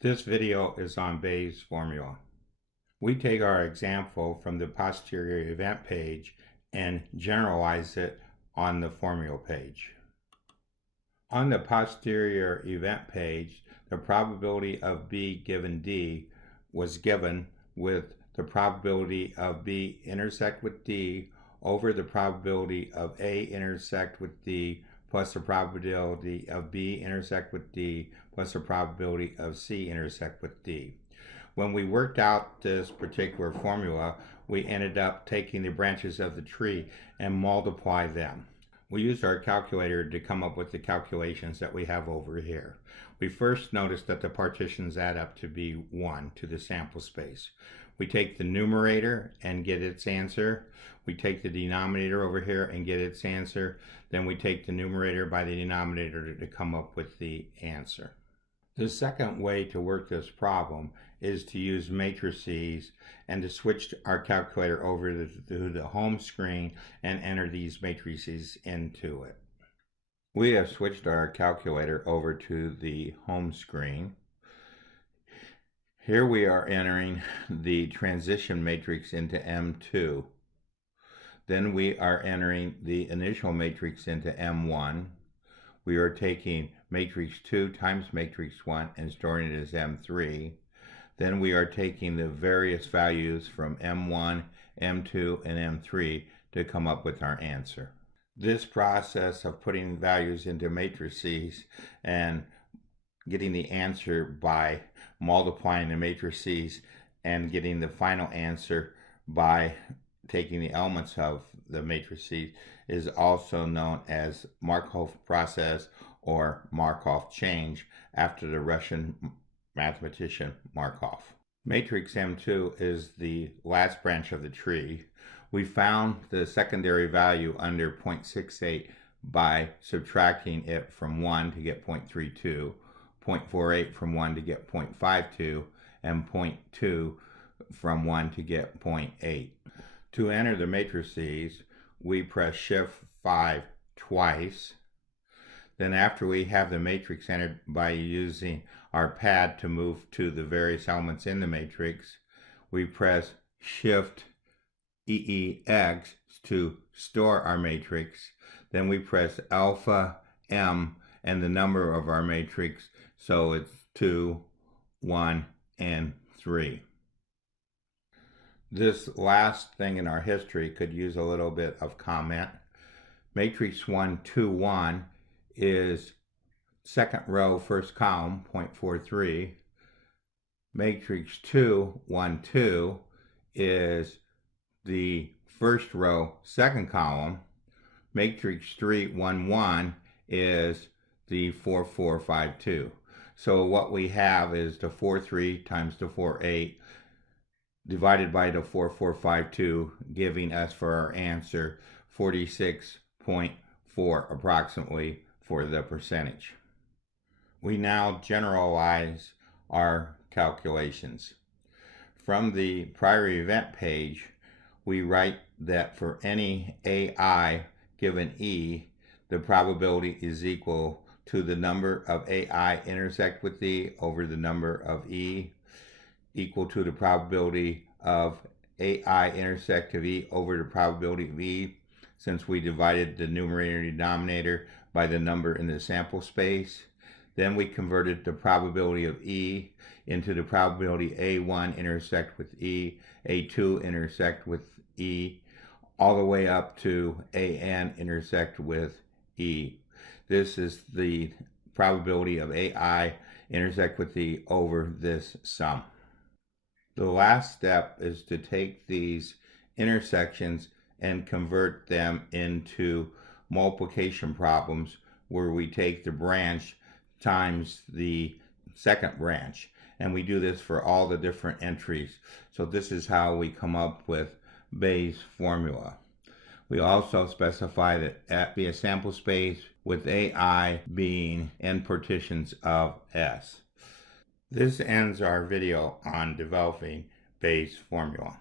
This video is on Bayes' formula. We take our example from the posterior event page and generalize it on the formula page. On the posterior event page, the probability of B given D was given with the probability of B intersect with D over the probability of A intersect with D plus the probability of B intersect with D plus the probability of C intersect with D. When we worked out this particular formula, we ended up taking the branches of the tree and multiply them. We used our calculator to come up with the calculations that we have over here. We first noticed that the partitions add up to be 1 to the sample space. We take the numerator and get its answer. We take the denominator over here and get its answer. Then we take the numerator by the denominator to come up with the answer. The second way to work this problem is to use matrices and to switch our calculator over to the home screen and enter these matrices into it. We have switched our calculator over to the home screen. Here we are entering the transition matrix into M2. Then we are entering the initial matrix into M1. We are taking matrix 2 times matrix 1 and storing it as M3. Then we are taking the various values from M1, M2, and M3 to come up with our answer. This process of putting values into matrices and getting the answer by multiplying the matrices and getting the final answer by taking the elements of the matrices is also known as Markov process or Markov change after the Russian mathematician Markov. Matrix M2 is the last branch of the tree. We found the secondary value under 0.68 by subtracting it from 1 to get 0.32, 0.48 from 1 to get 0.52, and 0.2 from 1 to get 0.8. To enter the matrices, we press Shift 5 twice. Then after we have the matrix entered by using our pad to move to the various elements in the matrix, we press Shift EEX to store our matrix. Then we press Alpha M and the number of our matrix, so it's 2, 1, and 3. This last thing in our history could use a little bit of comment. Matrix 1, 2, 1 is second row, first column, 0.43. Matrix 2, 1, 2 is the first row, second column. Matrix 3, 1, 1 is the 4, 4, 5, 2. So what we have is the 4, 3 times the 4, 8 divided by the 4, 4, 5, 2, giving us for our answer 46.4 approximately for the percentage. We now generalize our calculations. From the prior event page, we write that for any AI given E, the probability is equal to the number of AI intersect with D over the number of E, equal to the probability of AI intersect of E over the probability of E, since we divided the numerator and denominator by the number in the sample space. Then we converted the probability of E into the probability A1 intersect with E, A2 intersect with E, all the way up to AN intersect with E. This is the probability of AI intersect with E over this sum. The last step is to take these intersections and convert them into multiplication problems where we take the branch times the second branch, and we do this for all the different entries. So this is how we come up with Bayes' formula. We also specify that at be a sample space with AI being n partitions of S. This ends our video on developing Bayes' formula.